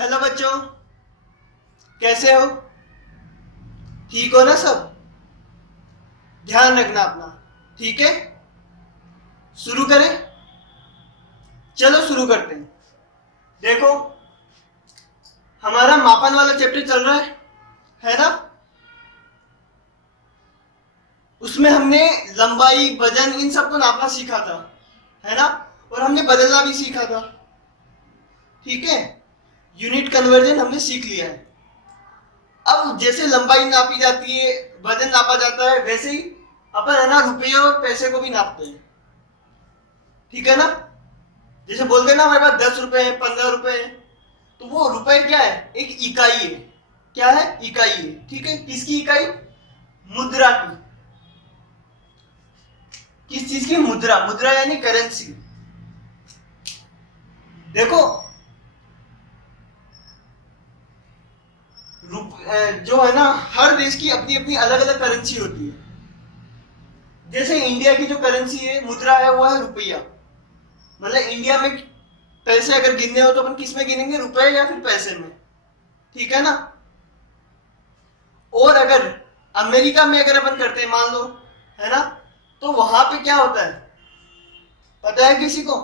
Hello बच्चों, कैसे हो? ठीक हो ना सब? ध्यान रखना अपना। ठीक है, शुरू करें? चलो शुरू करते हैं। देखो, हमारा मापन वाला चैप्टर चल रहा है ना? उसमें हमने लंबाई, वजन, इन सबको नापना सीखा था, है ना? और हमने बदलना भी सीखा था। ठीक है, यूनिट कन्वर्जन हमने सीख लिया है। अब जैसे लंबाई नापी जाती है, वजन नापा जाता है, वैसे ही अपन है ना रुपये और पैसे को भी नापते हैं। ठीक है ना? जैसे बोलते हैं ना हमारे पास 10 रुपए है, 15 रुपए है, तो वो रुपए क्या है? एक इकाई है। क्या है? इकाई है। ठीक है, किसकी इकाई? मुद्रा की। किस चीज की? मुद्रा। मुद्रा यानी करेंसी। देखो, जो है ना, हर देश की अपनी अपनी अलग अलग करेंसी होती है। जैसे इंडिया की जो करेंसी है, मुद्रा है, वो है रुपया। मतलब इंडिया में पैसे अगर गिनने हो तो अपन किस में गिनेंगे? रुपए या फिर पैसे में। ठीक है ना? और अगर अमेरिका में अगर अपन करते हैं, मान लो, है ना, तो वहां पे क्या होता है पता है किसी को?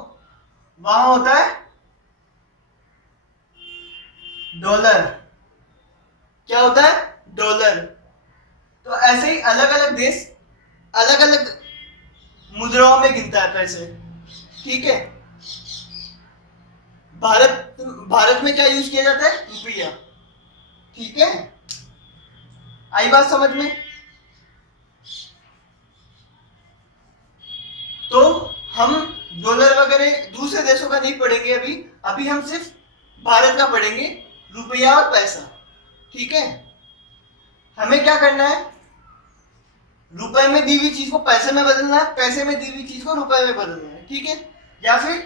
वहां होता है डॉलर। क्या होता है? डॉलर। तो ऐसे ही अलग अलग देश अलग अलग मुद्राओं में गिनता है पैसे। ठीक है, भारत भारत में क्या यूज किया जाता है? रुपया। ठीक है, आई बात समझ में? तो हम डॉलर वगैरह दूसरे देशों का नहीं पढ़ेंगे अभी। अभी हम सिर्फ भारत का पढ़ेंगे, रुपया और पैसा। ठीक है, हमें क्या करना है? रुपए में दी हुई चीज को पैसे में बदलना है, पैसे में दी हुई चीज को रुपए में बदलना है। ठीक है, या फिर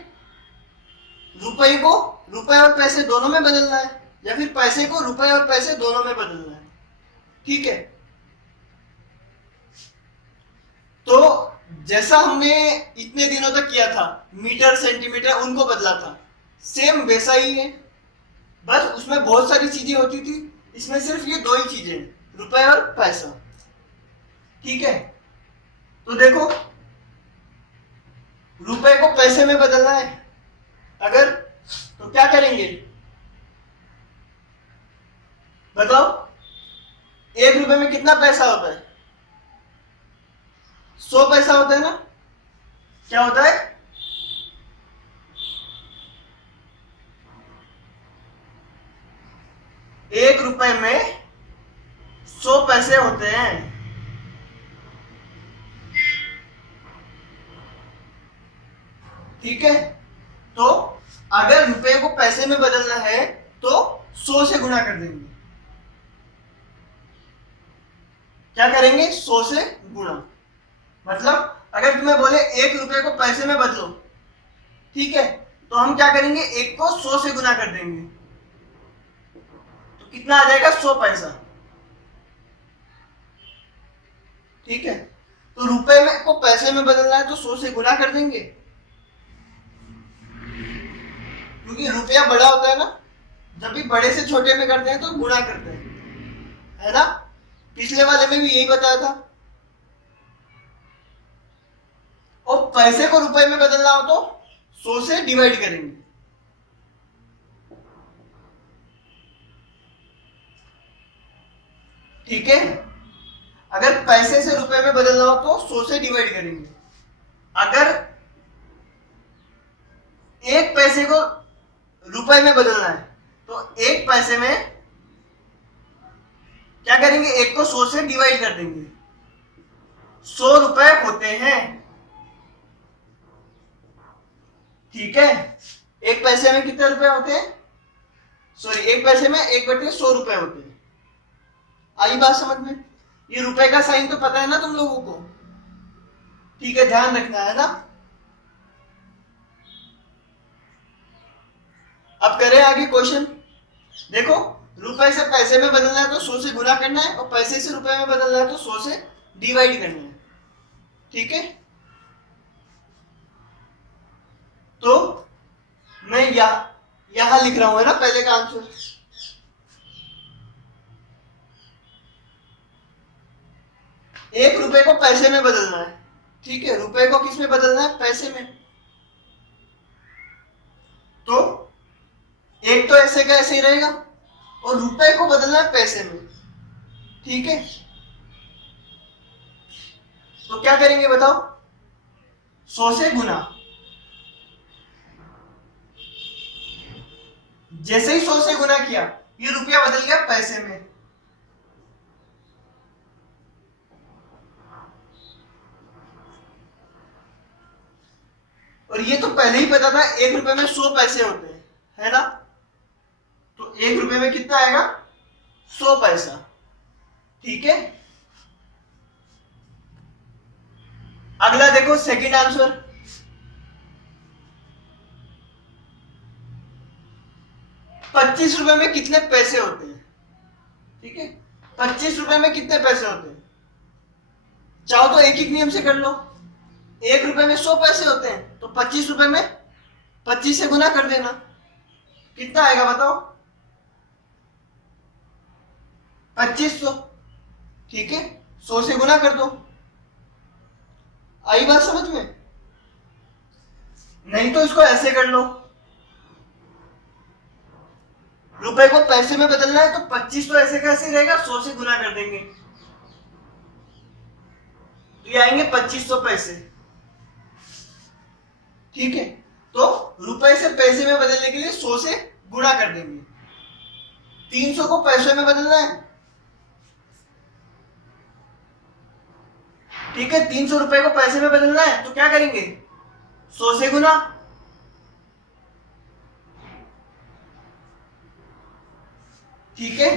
रुपए को रुपए और पैसे दोनों में बदलना है, या फिर पैसे को रुपए और पैसे दोनों में बदलना है। ठीक है, तो जैसा हमने इतने दिनों तक किया था, मीटर सेंटीमीटर उनको बदला था, सेम वैसा ही है। बस उसमें बहुत सारी चीजें होती थी, इसमें सिर्फ ये दो ही चीजें, रुपए और पैसा। ठीक है, तो देखो, रुपए को पैसे में बदलना है अगर, तो क्या करेंगे बताओ? 1 रुपए में कितना पैसा होता है? 100 पैसा होता है ना? क्या होता है? 1 रुपए में 100 पैसे होते हैं। ठीक है, तो अगर रुपए को पैसे में बदलना है तो 100 से गुणा कर देंगे। क्या करेंगे? 100 से गुणा। मतलब अगर तुम्हें बोले 1 रुपए को पैसे में बदलो, ठीक है, तो हम क्या करेंगे? 1 को 100 से गुणा कर देंगे, तो कितना आ जाएगा? 100 पैसा। ठीक है, तो रुपए में को पैसे में बदलना है तो 100 से गुणा कर देंगे, क्योंकि रुपया बड़ा होता है ना। जब भी बड़े से छोटे में करते हैं तो गुणा करते हैं, है ना? पिछले वाले में भी यही बताया था। और पैसे को रुपए में बदलना हो तो 100 से डिवाइड करेंगे। ठीक है, अगर पैसे से रुपए में बदलना हो तो 100 से डिवाइड करेंगे। अगर 1 पैसे को रुपए में बदलना है तो 1 पैसे में क्या करेंगे? 1 को 100 से डिवाइड कर देंगे। 100 रुपए होते हैं। ठीक है, 1 पैसे में कितने रुपए होते हैं? सॉरी, 1 पैसे में 1/100 रुपए होते हैं। आई बात समझ में? ये रुपए का साइन तो पता है ना तुम लोगों को? ठीक है, ध्यान रखना है ना। अब करें आगे क्वेश्चन। देखो, रुपए से पैसे में बदलना है तो 100 से गुणा करना है, और पैसे से रुपए में बदलना है तो 100 से डिवाइड करना है। ठीक है, तो मैं यहां लिख रहा हूं, है ना, पहले का आंसर। ₹1 को पैसे में बदलना है, ठीक है, रुपए को किस में बदलना है, पैसे में। तो एक तो ऐसे का ऐसे ही रहेगा और रुपए को बदलना है पैसे में, ठीक है। तो क्या करेंगे बताओ, 100 से गुना। जैसे ही 100 से गुना किया, ये रुपया बदल गया पैसे में। और ये तो पहले ही पता था, ₹1 में 100 पैसे होते हैं, है ना। तो ₹1 में कितना आएगा, 100 पैसा, ठीक है। अगला देखो, सेकंड आंसर। ₹25 में कितने पैसे होते हैं, ठीक है। ₹25 में कितने पैसे होते हैं, चाहो तो एक ही नियम से कर लो। ₹1 में 100 पैसे होते हैं, तो ₹25 में 25 से गुना कर देना, कितना आएगा बताओ, 2500, ठीक है। 100 से गुना कर दो। आई बात समझ में? नहीं तो इसको ऐसे कर लो, रुपए को पैसे में बदलना है तो 25 तो ऐसे कैसे ही रहेगा, 100 से गुना कर देंगे तो ये आएंगे 2500 पैसे, ठीक है। तो रुपए से पैसे में बदलने के लिए 100 से गुणा कर देंगे। 300 को पैसे में बदलना है, ठीक है। 300 रुपए को पैसे में बदलना है तो क्या करेंगे, 100 से गुना, ठीक है।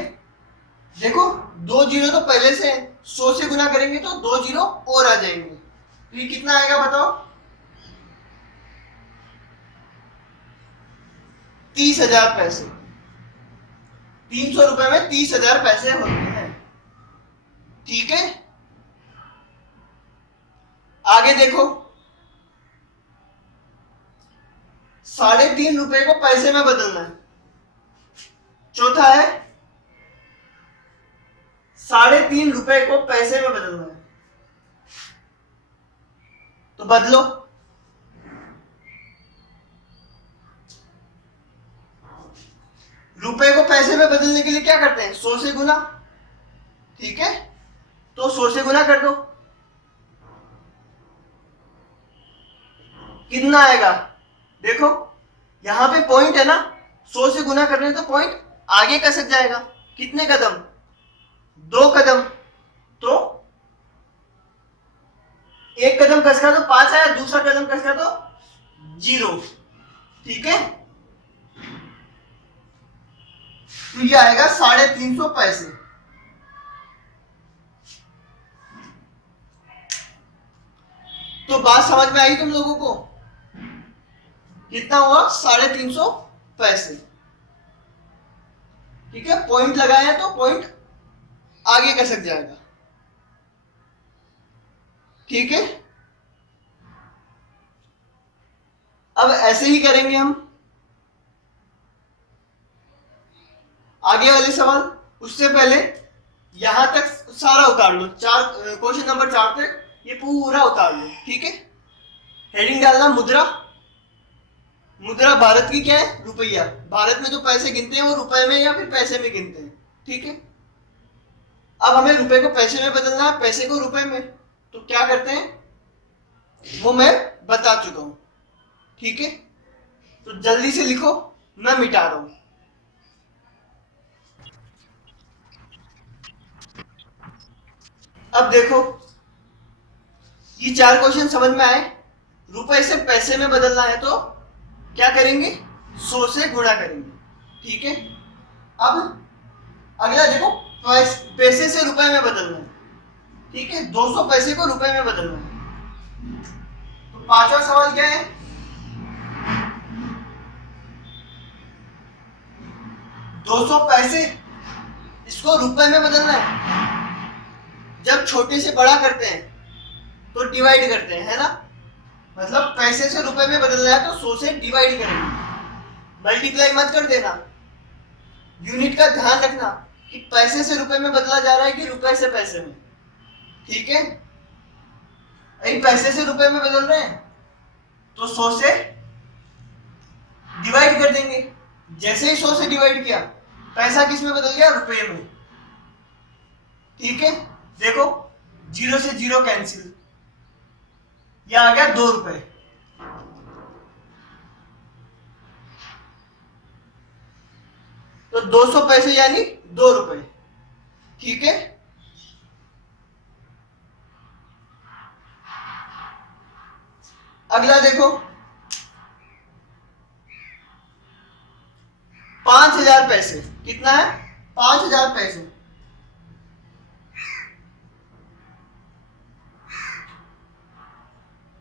देखो 2 जीरो तो पहले से, 100 से गुना करेंगे तो 2 जीरो और आ जाएंगे, तो ये कितना आएगा बताओ, 30,000 पैसे। 300 रुपए में 30,000 पैसे होते हैं, ठीक है। आगे देखो, ₹3.5 को पैसे में बदलना है। चौथा है ₹3.5 को पैसे में बदलना है, तो बदलो। रुपए को पैसे में बदलने के लिए क्या करते हैं, 100 से गुना, ठीक है। तो 100 से गुना कर दो, कितना आएगा, देखो यहां पे पॉइंट है ना, 100 से गुना करने तो पॉइंट आगे खसक जाएगा, कितने कदम, 2 कदम। तो एक कदम खसका तो 5 आया, दूसरा कदम खसका तो 0, ठीक है। तो ये आएगा 350 पैसे। तो बात समझ में आई तुम लोगों को, कितना हुआ, 350 पैसे, ठीक है। पॉइंट लगाया तो पॉइंट आगे खसक जाएगा, ठीक है। अब ऐसे ही करेंगे हम आगे वाले सवाल। उससे पहले यहां तक सारा उतार लो, क्वेश्चन नंबर 4 तक ये पूरा उतार लो, ठीक है। हेडिंग डालना मुद्रा। मुद्रा भारत की क्या है, रुपया। भारत में जो पैसे गिनते हैं वो रुपए में या फिर पैसे में गिनते हैं, ठीक है। अब हमें रुपए को पैसे में बदलना है, पैसे को रुपए में, तो क्या करते हैं वो मैं बता चुका हूं, ठीक है। तो जल्दी से लिखो, मैं मिटा रहा हूं। अब देखो ये 4 क्वेश्चन समझ में आए। रुपए से पैसे में बदलना है तो क्या करेंगे, 100 से गुणा करेंगे, ठीक है। अब अगला देखो, पैसे से रुपए में बदलना है, ठीक है। 200 पैसे को रुपए में बदलना है। तो 5वां सवाल क्या है, 200 पैसे इसको रुपए में बदलना है। जब छोटे से बड़ा करते हैं तो डिवाइड करते हैं, है ना। मतलब पैसे से रुपए में बदलना है तो 100 से डिवाइड करेंगे। मल्टीप्लाई मत कर देना। यूनिट का ध्यान रखना कि पैसे से रुपए में बदला जा रहा है कि रुपए से पैसे में। ठीक है, अभी पैसे से रुपए में बदल रहे हैं तो 100 से डिवाइड कर देंगे। जैसे ही 100 से डिवाइड किया, पैसा किस में बदल गया? रुपए में। ठीक है, देखो 0 से 0 कैंसिल, यह आ गया 2 रुपए। तो 200 पैसे यानी 2 रुपए। ठीक है, अगला देखो 5000 पैसे। कितना है? 5000 पैसे।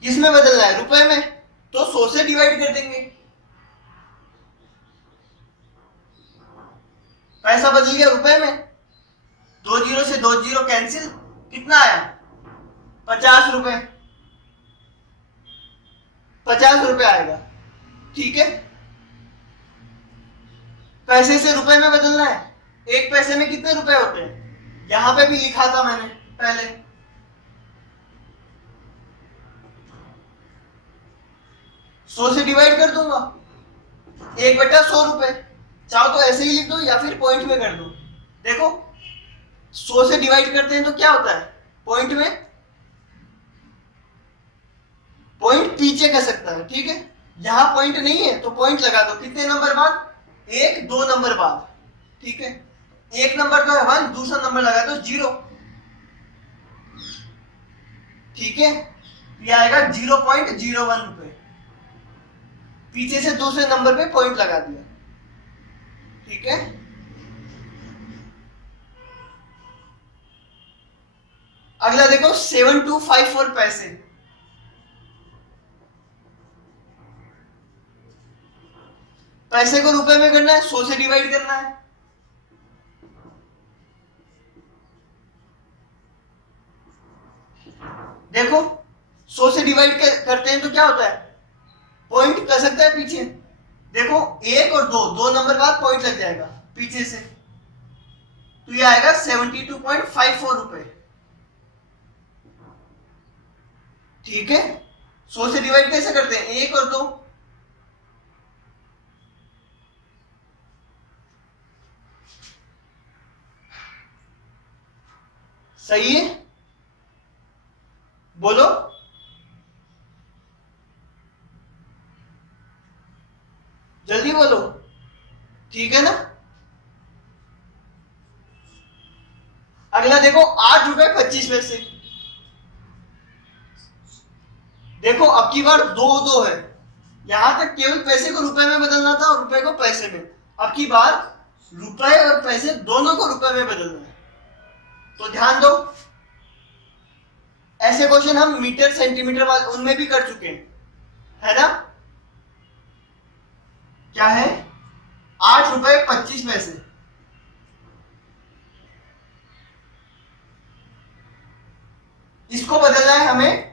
किसमें बदलना है? रुपए में। तो 100 से डिवाइड कर देंगे। पैसा बदल गया रुपए में, 2 जीरो से 2 जीरो कैंसिल, कितना आया? 50 रुपए। 50 रुपए आएगा। ठीक है, पैसे से रुपए में बदलना है। एक पैसे में कितने रुपए होते हैं? यहां पे भी लिखा था मैंने पहले। सौ से डिवाइड कर दूंगा, 1/100 रुपए। चाहो तो ऐसे ही लिख दो या फिर पॉइंट में कर दो। देखो 100 से डिवाइड करते हैं तो क्या होता है? पॉइंट में, पॉइंट पीछे कर सकता है। ठीक है, यहां पॉइंट नहीं है तो पॉइंट लगा दो। कितने नंबर बाद? 1 2 नंबर बाद। ठीक है, एक नंबर का है 1, दूसरा नंबर लगा दो 0। ठीक है, ये आएगा 0.01 रुपए। पीछे से दूसरे नंबर पे पॉइंट लगा दिया। ठीक है, अगला देखो 7254 पैसे। पैसे को रुपए में करना है, 100 से डिवाइड करना है। देखो 100 से डिवाइड करते हैं तो क्या होता है? पॉइंट कर सकता है पीछे। देखो 1 और 2, 2 नंबर बाद पॉइंट लग जाएगा पीछे से, तो ये आएगा 72.54 रुपए। ठीक है, 100 से डिवाइड कैसे करते हैं? 1 और 2। सही है, बोलो। जल्दी बोलो। ठीक है ना, अगला देखो 8 रुपए 25 पैसे। देखो अब की बार 2 2 है। यहां तक केवल पैसे को रुपए में बदलना था और रुपए को पैसे में। अब की बार रुपए और पैसे दोनों को रुपए में बदलना है। तो ध्यान दो, ऐसे क्वेश्चन हम मीटर सेंटीमीटर वाले उनमें भी कर चुके हैं, है ना? क्या है? 8 रुपए 25 पैसे। इसको बदलना है हमें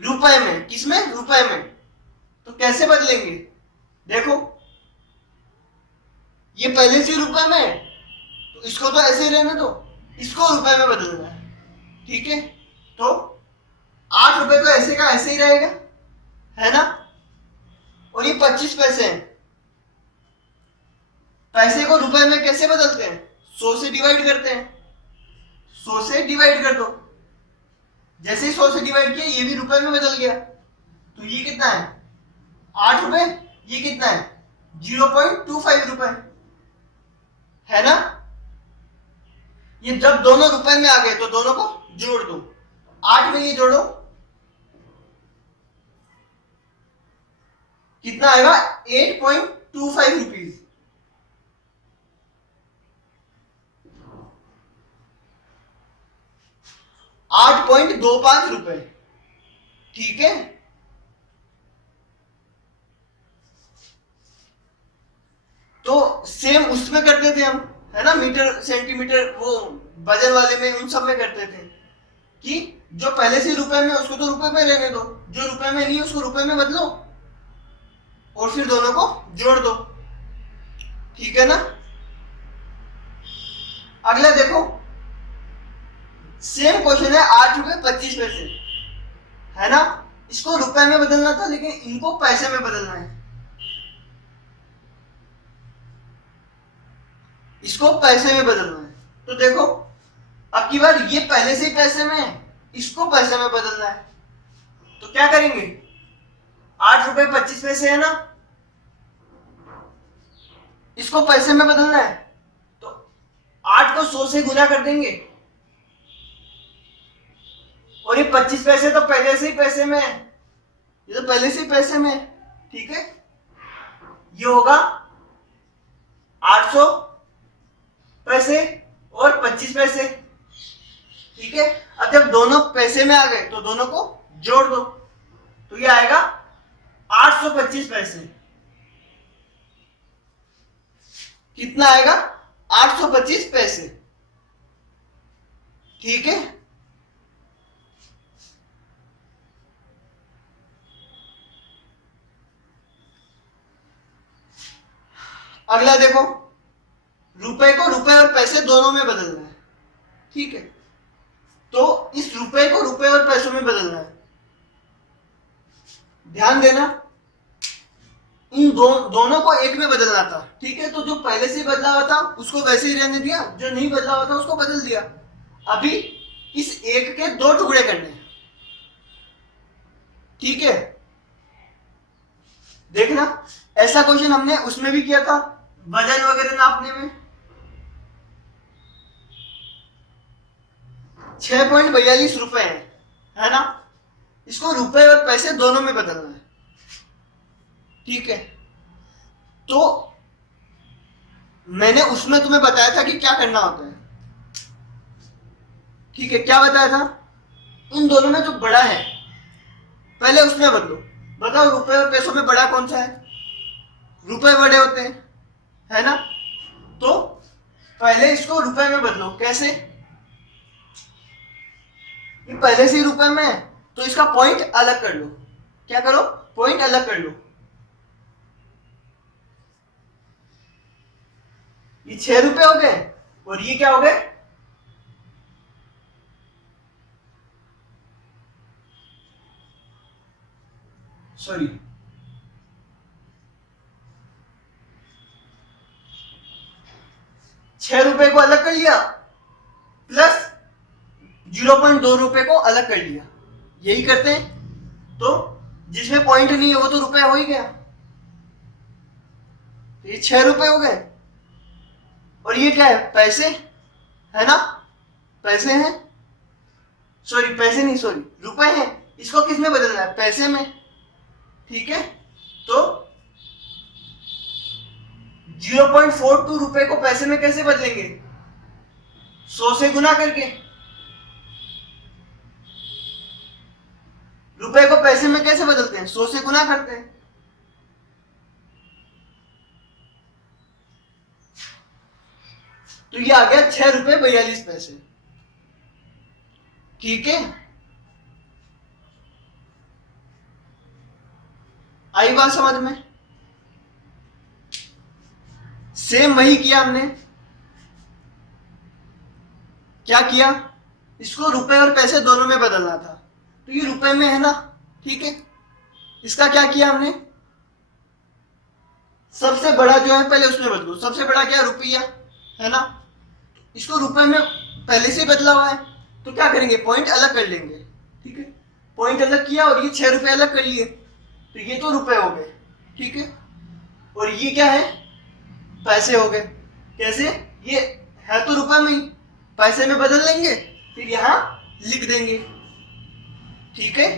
रुपए में। किसमें? रुपए में। तो कैसे बदलेंगे? देखो ये पहले से रुपए में, तो इसको तो ऐसे ही रहने दो, इसको रुपए में बदलना है। ठीक है, तो 8 रुपए तो ऐसे का ऐसे ही रहेगा, है ना? और ये 25 पैसे हैं। पैसे को रुपए में कैसे बदलते हैं? 100 से डिवाइड करते हैं। 100 से डिवाइड कर दो। जैसे ही 100 से डिवाइड किया, ये भी रुपए में बदल गया। तो ये कितना है? 8 रुपए। ये कितना है? 0.25 रुपए, है ना? ये जब दोनों रुपए में आ गए तो दोनों को जोड़ दो। 8 में ये जोड़ो, कितना आएगा? 8.25 रुपीज। 8.25 रुपए। ठीक है, तो सेम उसमें करते थे हम, है ना? मीटर सेंटीमीटर वो वजन वाले में, उन सब में करते थे कि जो पहले से रुपए में उसको तो रुपए में रहने दो, जो रुपए में नहीं उसको रुपए में बदलो। और फिर दोनों को जोड़ दो, ठीक है ना। अगला देखो, सेम क्वेश्चन है, 8 रुपए 25 पैसे, है ना। इसको रुपए में बदलना था, लेकिन इनको पैसे में बदलना है। इसको पैसे में बदलना है, तो देखो अब की बार ये पहले से ही पैसे में है, इसको पैसे में बदलना है। तो क्या करेंगे, 8 रुपए 25 पैसे है ना, इसको पैसे में बदलना है, तो 8 को 100 से गुना कर देंगे, और ये 25 पैसे तो पहले से ही पैसे में है, ये तो पहले से ही पैसे में है, ठीक है। ये होगा 800 पैसे और 25 पैसे, ठीक है। अब जब दोनों पैसे में आ गए तो दोनों को जोड़ दो, तो ये आएगा 825 पैसे। कितना आएगा, 825 पैसे, ठीक है। अगला देखो, रुपए को रुपए और पैसे दोनों में बदलना है, ठीक है। तो इस रुपए को रुपए और पैसों में बदलना है। ध्यान देना, इन दोनों को एक में बदलना था, ठीक है। तो जो पहले से बदला हुआ था उसको वैसे ही रहने दिया, जो नहीं बदला हुआ था उसको बदल दिया। अभी इस एक के 2 टुकड़े करने हैं, ठीक है। देखना, ऐसा क्वेश्चन हमने उसमें भी किया था, वजन वगैरह नापने में। 6.42 रुपए है ना, इसको रुपए और पैसे दोनों में बदलना है, ठीक है। तो मैंने उसमें तुम्हें बताया था कि क्या करना होता है, ठीक है। क्या बताया था, इन दोनों में जो बड़ा है पहले उसमें बदलो। बताओ रुपए और पैसों में बड़ा कौन सा है, रुपए बड़े होते हैं, है ना। तो पहले इसको रुपए में बदलो। कैसे, ये पहले से ही रुपए में है, तो इसका पॉइंट अलग कर लो। क्या करो, पॉइंट अलग कर लो। ये 6 रुपए हो गए, और ये क्या हो गए, सॉरी, 6 रुपए को अलग कर लिया, प्लस 0.2 रुपए को अलग कर लिया, यही करते हैं। तो जिसमें पॉइंट नहीं है वो तो रुपए हो ही गया। तो ये 6 रुपए हो गए, और ये क्या है, पैसे, है ना, पैसे हैं, सॉरी पैसे नहीं, सॉरी रुपए हैं। इसको किस में बदलना है, पैसे में, ठीक है। तो 0.42 रुपए को पैसे में कैसे बदलेंगे, 100 से गुना करके। रुपए को पैसे में कैसे बदलते हैं, 100 से गुना करते हैं। तो ये आ गया 6 रुपए 42 पैसे, ठीक है। आई बात समझ में, सेम वही किया हमने। क्या किया, इसको रुपए और पैसे दोनों में बदलना था, तो ये रुपए में है ना, ठीक है। इसका क्या किया हमने, सबसे बड़ा जो है पहले उसमें बदलो। सबसे बड़ा क्या, रुपया, है ना। इसको रुपए में पहले से बदला हुआ है, तो क्या करेंगे, पॉइंट अलग कर लेंगे, ठीक है। पॉइंट अलग किया, और ये 6 रुपए अलग कर लिए, तो ये तो रुपए हो गए, ठीक है। और ये क्या है, पैसे हो गए। कैसे, ये है तो रुपए में ही, पैसे में बदल लेंगे, फिर यहां लिख देंगे, ठीक है।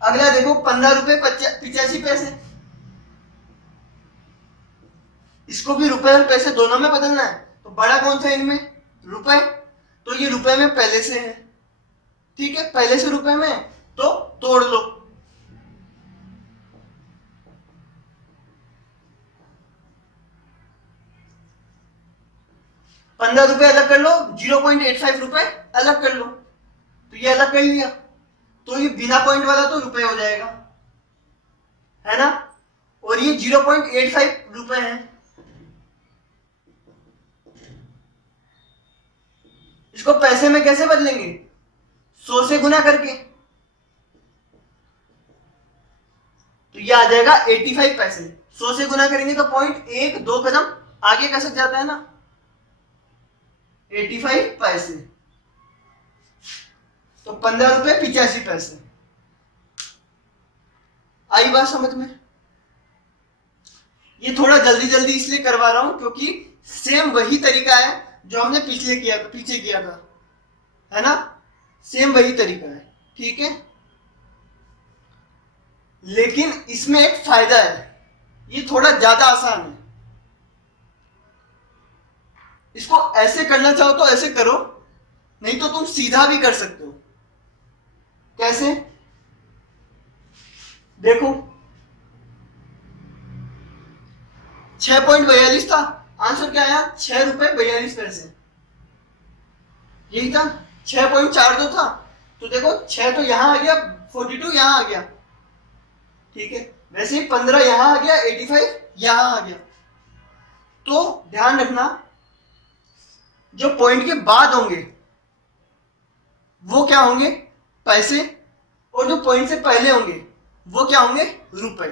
अगला देखो, 15 रुपए 85 पैसे, इसको भी रुपए और पैसे दोनों में बदलना है। तो बड़ा कौन सा इनमें, रुपए, तो ये रुपए में पहले से है, ठीक है। पहले से रुपए में, तो तोड़ लो। 15 रुपए अलग कर लो, 0.85 रुपए अलग कर लो, तो ये अलग कर लिया। तो ये बिना पॉइंट वाला तो रुपए हो जाएगा, है ना, और ये 0.85 रुपए है। इसको पैसे में कैसे बदलेंगे? 100 से गुना करके, तो ये आ जाएगा 85 पैसे। 100 से गुना करेंगे तो पॉइंट 1-2 कदम आगे खसक जाता है ना, 85 पैसे, तो 15 रुपए 85 पैसे। आई बात समझ में? ये थोड़ा जल्दी जल्दी इसलिए करवा रहा हूं क्योंकि सेम वही तरीका है जो हमने पीछे किया था, है ना, सेम वही तरीका है, ठीक है। लेकिन इसमें एक फायदा है, ये थोड़ा ज्यादा आसान है। इसको ऐसे करना चाहो तो ऐसे करो, नहीं तो तुम सीधा भी कर सकते हो। कैसे? देखो 6.42 था, आंसर क्या आया? 6 रुपए 42 पैसे, यही था। 6.42 था, तो देखो 6 तो यहां आ गया, 42 यहां आ गया, ठीक है। वैसे ही 15 यहां आ गया, 85 यहां आ गया। तो ध्यान रखना, जो पॉइंट के बाद होंगे वो क्या होंगे? पैसे, और जो पॉइंट से पहले होंगे वो क्या होंगे? रुपए,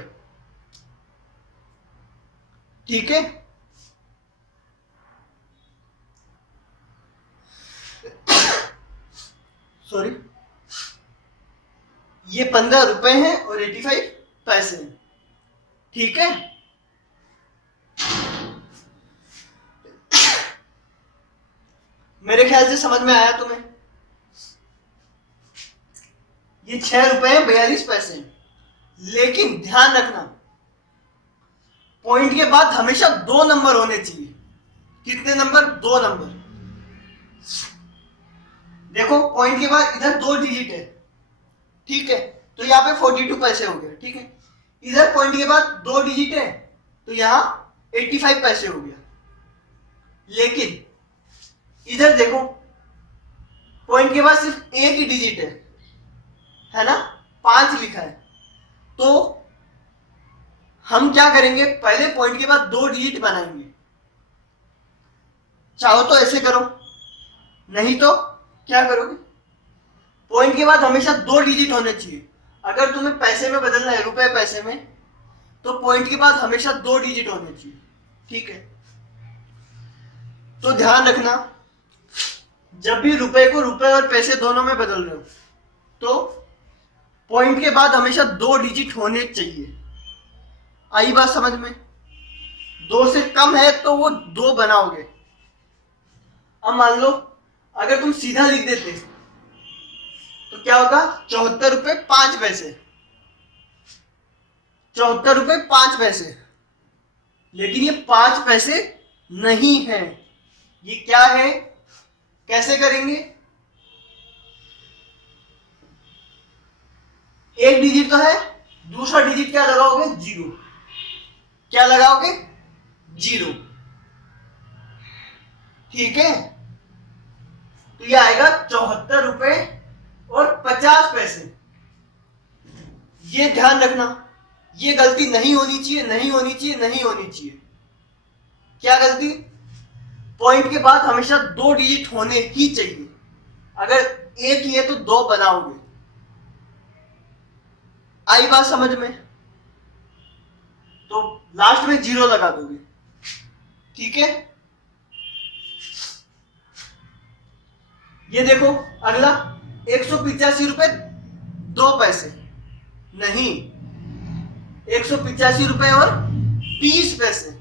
ठीक है। सॉरी, ये 15 रुपए हैं और 85 पैसे, ठीक है। मेरे ख्याल से समझ में आया तुम्हें। ये 6 रुपए 42 पैसे, लेकिन ध्यान रखना पॉइंट के बाद हमेशा 2 नंबर होने चाहिए। कितने नंबर? 2 नंबर। देखो पॉइंट के बाद इधर 2 डिजिट है, ठीक है, तो यहाँ पे 42 पैसे हो गए, ठीक है। इधर पॉइंट के बाद 2 डिजिट है, तो यहाँ 85 पैसे हो गया। लेकिन इधर देखो पॉइंट के बाद सिर्फ एक ही डिजिट है ना, 5 लिखा है। तो हम क्या करेंगे? पहले पॉइंट के बाद 2 डिजिट बनाएंगे। चाहो तो ऐसे करो, नहीं तो क्या करोगे? पॉइंट के बाद हमेशा 2 डिजिट होने चाहिए। अगर तुम्हें पैसे में बदलना है, रुपए पैसे में, तो पॉइंट के बाद हमेशा 2 डिजिट होने चाहिए, ठीक है। तो ध्यान रखना, जब भी रुपए को रुपए और पैसे दोनों में बदल रहे हो तो पॉइंट के बाद हमेशा 2 डिजिट होने चाहिए। आई बात समझ में? 2 से कम है तो वो 2 बनाओगे। अब मान लो अगर तुम सीधा लिख देते तो क्या होगा? 74 रुपए 5 पैसे, 74 रुपए 5 पैसे। लेकिन ये 5 पैसे नहीं है, ये क्या है? कैसे करेंगे? एक डिजिट तो है, दूसरा डिजिट क्या लगाओगे? 0। क्या लगाओगे? 0, ठीक है। तो ये आएगा 74 रुपए और 50 पैसे। ये ध्यान रखना, ये गलती नहीं होनी चाहिए, नहीं होनी चाहिए, नहीं होनी चाहिए। क्या गलती? पॉइंट के बाद हमेशा 2 डिजिट होने ही चाहिए। अगर एक ही है तो 2 बनाओगे। आई बात समझ में? तो लास्ट में 0 लगा दोगे, ठीक है। ये देखो अगला 185 रुपए 2 पैसे, नहीं, 185 रुपए और 20 पैसे।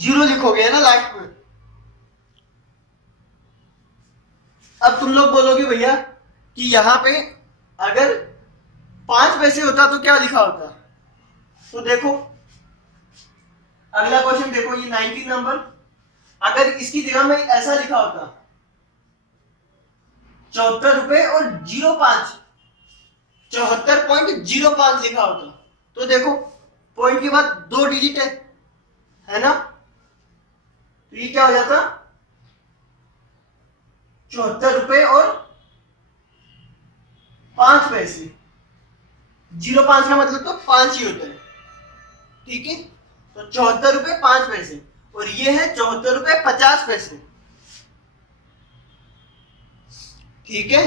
जीरो लिखोगे ना लास्ट में। अब तुम लोग बोलोगे भैया कि यहां पे अगर 5 पैसे होता तो क्या लिखा होता? तो देखो अगला क्वेश्चन देखो, ये 19 नंबर, अगर इसकी जगह में ऐसा लिखा होता 74 रुपए और 05, 74.05 लिखा होता, तो देखो पॉइंट के बाद 2 डिजिट है ना, तो ये क्या हो जाता, 74 रुपए और 5 पैसे। 0.5 का मतलब तो 5 ही होता है, ठीक है। तो 74 रुपए 5 पैसे, और ये है 74 रुपए 50 पैसे, ठीक है।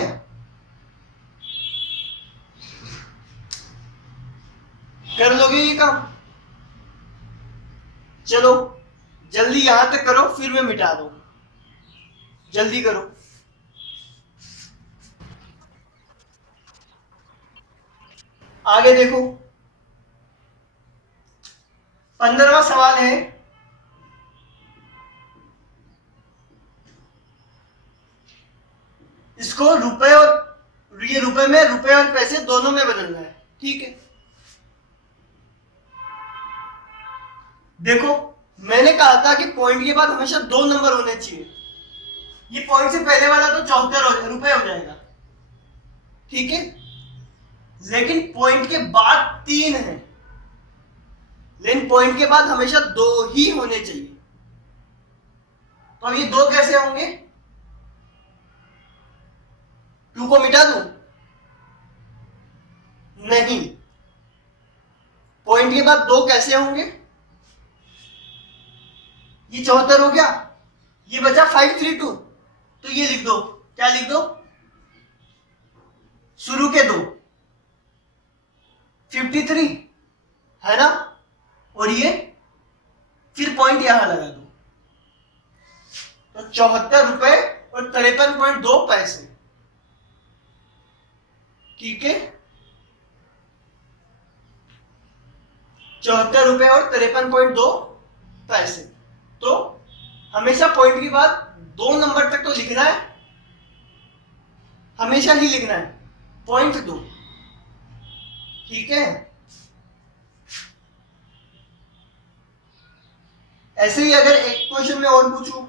कर लोगे ये काम? चलो जल्दी यहां तक करो, फिर मैं मिटा दूं, जल्दी करो। आगे देखो, 15वां सवाल है, इसको रुपए और ये रुपए में रुपए और पैसे दोनों में बदलना है, ठीक है। देखो मैंने कहा था कि पॉइंट के बाद हमेशा 2 नंबर होने चाहिए। ये पॉइंट से पहले वाला तो 74 रुपए हो जाएगा, ठीक है। लेकिन पॉइंट के बाद 3 है, लेकिन पॉइंट के बाद हमेशा 2 ही होने चाहिए। तो अब ये 2 कैसे होंगे? 2 को मिटा दूं? नहीं, पॉइंट के बाद 2 कैसे होंगे? ये 74 हो गया, ये बचा 532, तो ये लिख दो। क्या लिख दो? शुरू के 2 53 है ना, और ये फिर पॉइंट यहां लगा दो, तो 74 रुपए और 53.2 पैसे, ठीक है। 74 रुपए और 53.2 पैसे। तो हमेशा पॉइंट के बाद 2 नंबर तक तो लिखना है, हमेशा ही लिखना है, पॉइंट 2, ठीक है। ऐसे ही अगर एक क्वेश्चन में और पूछूं,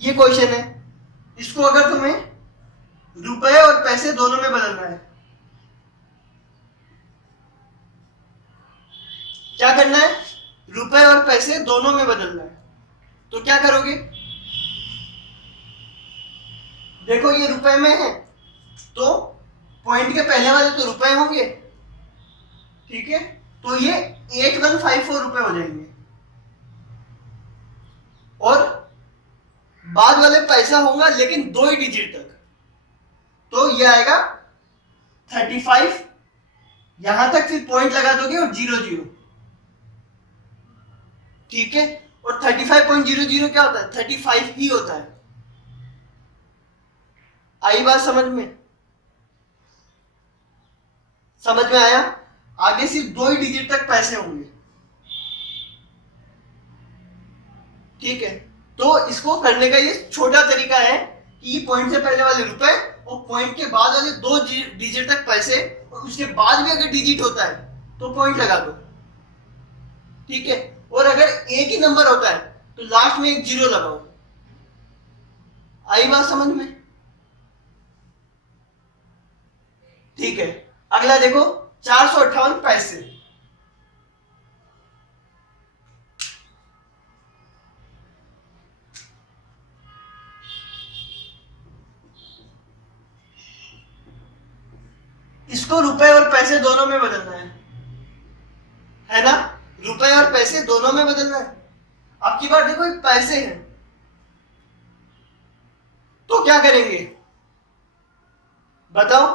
ये क्वेश्चन है, इसको अगर तुम्हें रुपए और पैसे दोनों में बदलना है, क्या करना है? रुपए और पैसे दोनों में बदलना है, तो क्या करोगे? देखो ये रुपए में है, तो पॉइंट के पहले वाले तो रुपए होंगे, ठीक है। तो ये 8154 रुपए हो जाएंगे, और बाद वाले पैसा होगा लेकिन 2 ही डिजिट तक, तो ये आएगा 35, यहां तक फिर पॉइंट लगा दोगे और 00, ठीक है। और 35.00 क्या होता है? 35 ही होता है। आई बात समझ में? समझ में आया? आगे सिर्फ 2 ही डिजिट तक पैसे होंगे, ठीक है। तो इसको करने का ये छोटा तरीका है कि पॉइंट से पहले वाले रुपए और पॉइंट के बाद वाले 2 डिजिट तक पैसे, और उसके बाद भी अगर डिजिट होता है तो पॉइंट लगा दो, ठीक है। और अगर एक ही नंबर होता है तो लास्ट में एक 0 लगाओ। आई बात समझ में? ठीक है। अगला देखो, 458 पैसे। इसको रुपए और पैसे दोनों में बदलना है ना? रुपए और पैसे दोनों में बदलना है। अब की बार देखो पैसे हैं, तो क्या करेंगे बताओ?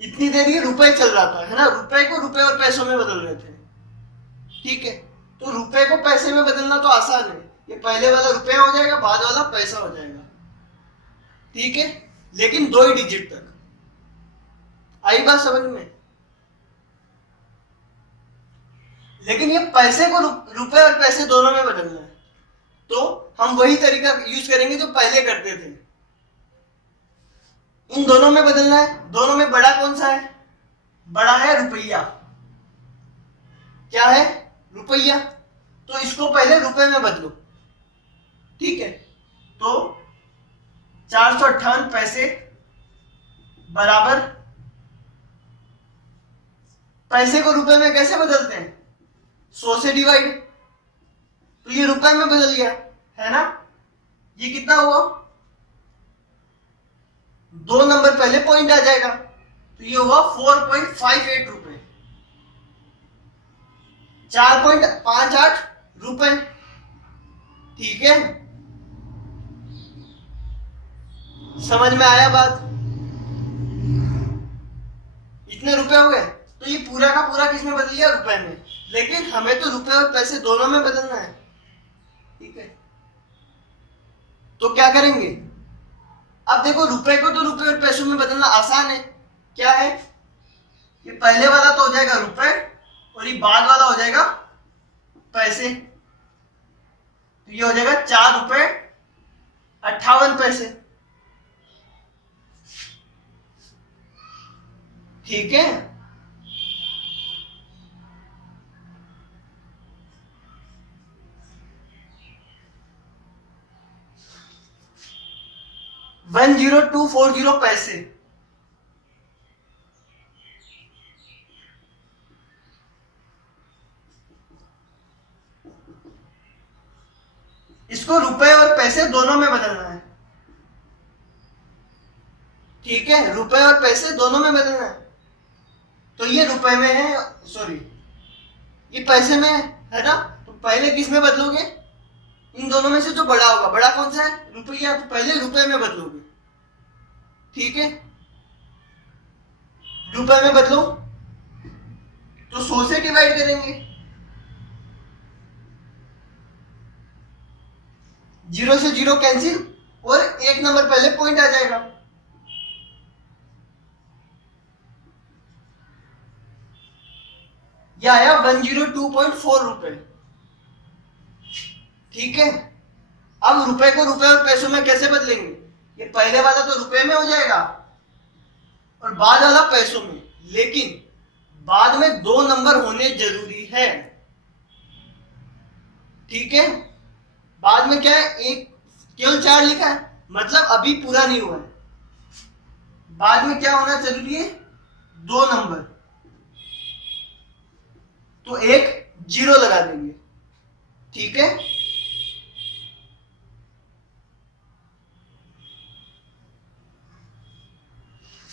इतनी देर ये रुपए चल रहा था, है ना? रुपए को रुपए और पैसों में बदल रहे थे, ठीक है। तो रुपए को पैसे में बदलना तो आसान है, ये पहले वाला रुपया हो जाएगा, बाद वाला पैसा हो जाएगा, ठीक है। लेकिन 2 ही डिजिट तक। आई बात समझ में? लेकिन ये पैसे को रुपए और पैसे दोनों में बदलना है, तो हम वही तरीका यूज करेंगे जो पहले करते थे। इन दोनों में बदलना है। दोनों में बड़ा कौन सा है? बड़ा है रुपया। क्या है? रुपया। तो इसको पहले रुपए में बदलो, ठीक है। तो 458 पैसे बराबर, पैसे को रुपए में कैसे बदलते हैं, 100 से डिवाइड, तो ये रुपए में बदल गया, है ना। ये कितना हुआ, 2 नंबर पहले पॉइंट आ जाएगा, तो ये हुआ 4.58 रुपए, 4.58 रुपए, ठीक है। समझ में आया बात, इतने रुपए हो गए। तो ये पूरा का पूरा किसमें बदल गया, रुपए में, लेकिन हमें तो रुपए और पैसे दोनों में बदलना है, ठीक है। तो क्या करेंगे, अब देखो रुपए को तो रुपए और पैसों में बदलना आसान है, क्या है, ये पहले वाला तो हो जाएगा रुपए और ये बाद वाला हो जाएगा पैसे, तो ये हो जाएगा 4 रुपए 58 पैसे, ठीक है। $10240 पैसे, इसको रुपए और पैसे दोनों में बदलना है, ठीक है, रुपए और पैसे दोनों में बदलना है। तो ये रुपए में है, सॉरी ये पैसे में है ना, तो पहले किस में बदलोगे, इन दोनों में से जो बड़ा होगा, बड़ा कौन सा है, रुपया, तो पहले रुपए में बदलोगे, ठीक है। रुपए में बदलो तो 100 से डिवाइड करेंगे, 0 से 0 कैंसिल और 1 नंबर पहले पॉइंट आ जाएगा, यह आया 102.4 रुपए, ठीक है। अब रुपए को रुपए और पैसों में कैसे बदलेंगे, ये पहले वाला तो रुपए में हो जाएगा और बाद वाला पैसों में, लेकिन बाद में 2 नंबर होने जरूरी है, ठीक है। बाद में क्या है, एक केवल 4 लिखा है, मतलब अभी पूरा नहीं हुआ है, बाद में क्या होना जरूरी है, 2 नंबर, तो एक 0 लगा देंगे, ठीक है।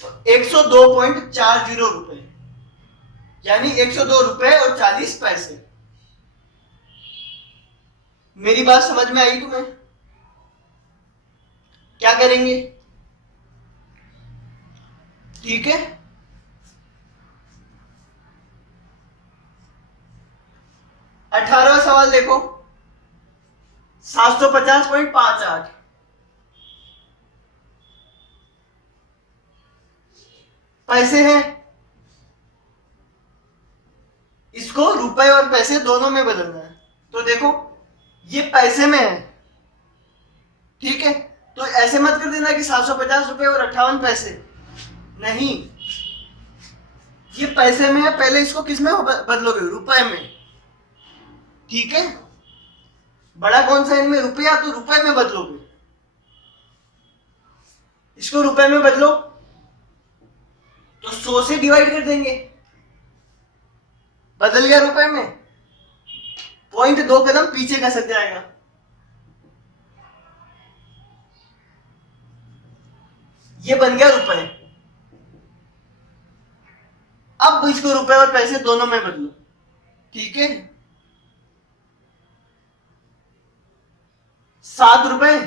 तो 102.40 रुपए, यानी 102 रुपए और 40 पैसे। मेरी बात समझ में आई तुम्हें, क्या करेंगे, ठीक है। 18वां सवाल देखो, 750.58, पैसे हैं, इसको रुपए और पैसे दोनों में बदलना है, तो देखो ये पैसे में है, ठीक है। तो ऐसे मत कर देना कि 750 रुपए और 58 पैसे, नहीं, ये पैसे में है, पहले इसको किस में बदलोगे, रुपए में, ठीक है। बड़ा कौन सा इनमें, रुपया, तो रुपए में बदलोगे, इसको रुपए में बदलो तो 100 से डिवाइड कर देंगे, बदल गया रुपए में, पॉइंट 2 कदम पीछे का सक जाएगा, ये बन गया रुपए। अब इसको रुपए और पैसे दोनों में बदलो, ठीक है। 7 रुपए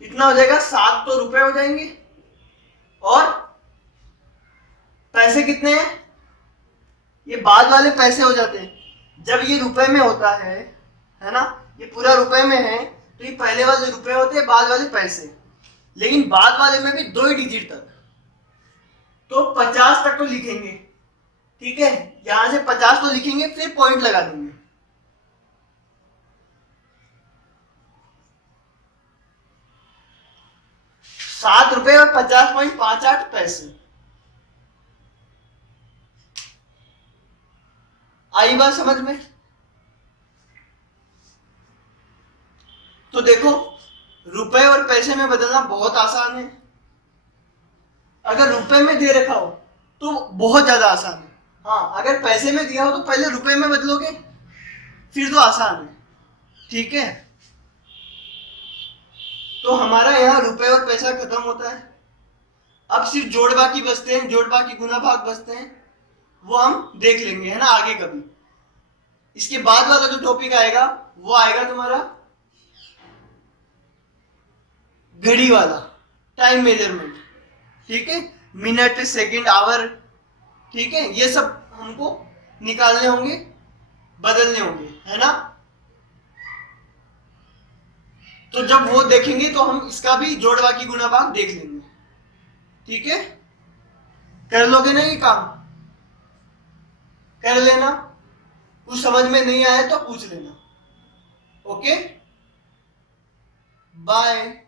कितना हो जाएगा, 7 तो रुपए हो जाएंगे, और पैसे कितने हैं, ये बाद वाले पैसे हो जाते हैं, जब ये रुपए में होता है ना, ये पूरा रुपए में है, तो ये पहले वाले रुपए होते हैं, बाद वाले पैसे, लेकिन बाद वाले में भी 2 ही डिजिट तक, तो 50 तक तो लिखेंगे, ठीक है। यहां से 50 तो लिखेंगे, फिर पॉइंट लगा देंगे, 7 रुपए और 50.58 पैसे। आई बात समझ में, तो देखो, रुपए और पैसे में बदलना बहुत आसान है। अगर रुपए में दे रखा हो तो बहुत ज्यादा आसान है। हाँ, अगर पैसे में दिया हो तो पहले रुपए में बदलोगे, फिर तो आसान है। ठीक है, तो हमारा यहाँ रुपए और पैसा खत्म होता है। अब सिर्फ जोड़ बाकी बचते हैं, जोड़ बाकी गुना भाग बचते हैं, वो हम देख लेंगे, है ना, आगे कभी। इसके बाद वाला जो टॉपिक आएगा वो आएगा तुम्हारा घड़ी वाला, टाइम मेजरमेंट। ठीक है, मिनट, सेकंड, आवर। ठीक है, ये सब हमको निकालने होंगे, बदलने होंगे, है ना। तो जब वो देखेंगे तो हम इसका भी जोड़ बाकी गुना भाग देख लेंगे। ठीक है, कर लोगे ना ये काम, कर लेना। कुछ समझ में नहीं आया तो पूछ लेना। Okay, bye.